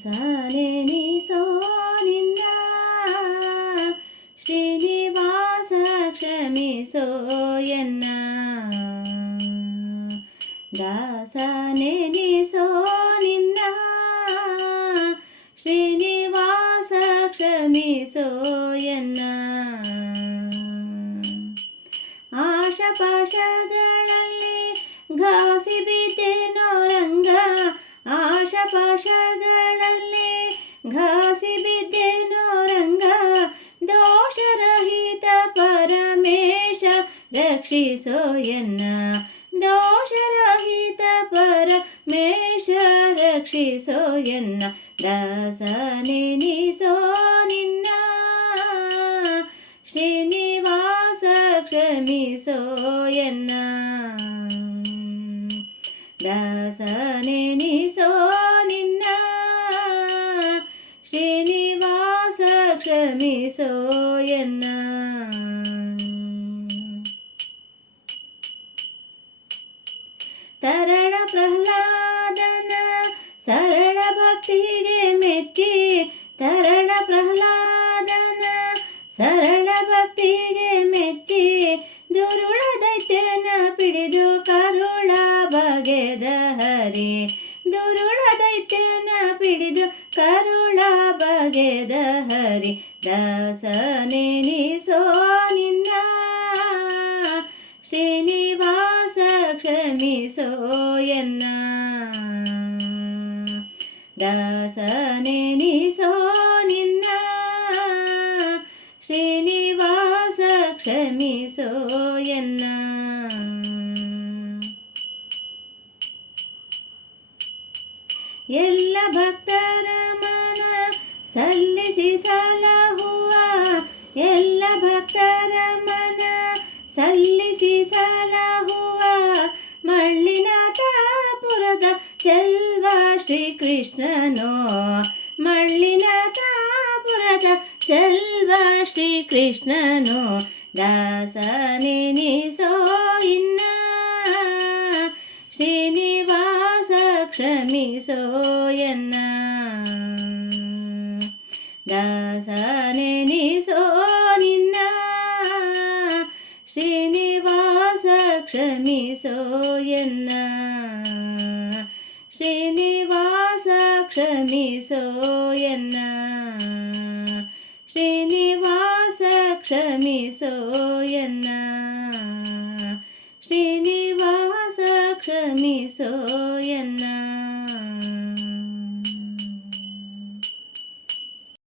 ದಾಸನೆನಿಸೋ ನಿನ್ನ ಶ್ರೀನಿವಾಸ ಕ್ಷಮಿಸೋ ಎನ್ನ ದಾಸನೆನಿಸೋ ನಿನ್ನ ಶ್ರೀನಿವಾಸ ಕ್ಷಮಿಸೋ ಎನ್ನ ಆಶಪಾಶಗಳಲ್ಲಿ ಘಾಸಿ ಬಿದ್ದೆನೋ ರಂಗ ಆಶಪಾಶಗಳಲ್ಲಿ ಘಾಸಿ ಬಿದ್ದೆನೋ ರಂಗ ದೋಷರಹಿತ ಪರಮೇಶ ರಕ್ಷಿಸೋ ಎನ್ನ ದೋಷರಹಿತ ಪರಮೇಶ ರಕ್ಷಿಸೋ ಎನ್ನ ದಾಸನೆನಿಸೋ ನಿನ್ನ ಶ್ರೀನಿವಾಸ ಕ್ಷಮಿಸೋ ಎನ್ನ ದಾಸನೆನಿಸೋ ನಿನ್ನ ಶ್ರೀನಿವಾಸ ಕ್ಷಮಿಸೋ ಎನ್ನ ತರಳ ಪ್ರಹ್ಲಾದನ ಸರಳ ಭಕ್ತಿಗೆ ಮೆಚ್ಚಿ ತರಳ ಪ್ರಹ್ಲಾದನ ಸರಳ ಭಕ್ತಿಗೆ ಮೆಚ್ಚಿ ದುರುಳ ದೈತ್ಯನ ಪಿಡಿದು ಕರುಳ ಬಗೆದ ಹರಿ ದುರುಳ ದೈತ್ಯನ ಪಿಡಿದು ಕರುಳ ಬಗೆದ ಹರಿ ದಾಸನೆನಿಸೋ ನಿನ್ನ ಶ್ರೀನಿವಾಸ ಕ್ಷಮಿಸೋ ಎನ್ನ ದಾಸನೆನಿಸೋ ನಿನ್ನ ಶ್ರೀನಿವಾಸ ಕ್ಷಮಿಸೋ ಎನ್ನ ಎಲ್ಲ ಭಕ್ತರ ಮನ ಸಲ್ಲಿಸಿ ಸಲಹುವ ಎಲ್ಲ ಭಕ್ತರ ಮನ ಸಲ್ಲಿಸಿ ಸಲಹುವ ಮಳ್ಳಿನಾಥಪುರದ ಚೆಲ್ವ ಶ್ರೀಕೃಷ್ಣನೋ ಮಳ್ಳಿನಾಥಪುರದ ಚೆಲ್ವ ಶ್ರೀಕೃಷ್ಣನೋ ದಾಸನೆನಿಸೋ ಇನ್ನ ಶ್ರೀನಿವಾಸ ಕ್ಷಮಿಸೋ ಎನ್ನ ದಾಸನೆನಿಸೋ ನಿನ್ನ ಶ್ರೀನಿವಾಸ ಕ್ಷಮಿಸೋ ಎನ್ನ ಶ್ರೀನಿವಾಸ ಕ್ಷಮಿಸೋ ಎನ್ನ ಶ್ರೀನಿವಾಸ ಕ್ಷಮಿಸೋ ಎನ್ನ ಶ್ರೀನಿವಾಸ ಕ್ಷಮಿಸೋ ಎನ್ನ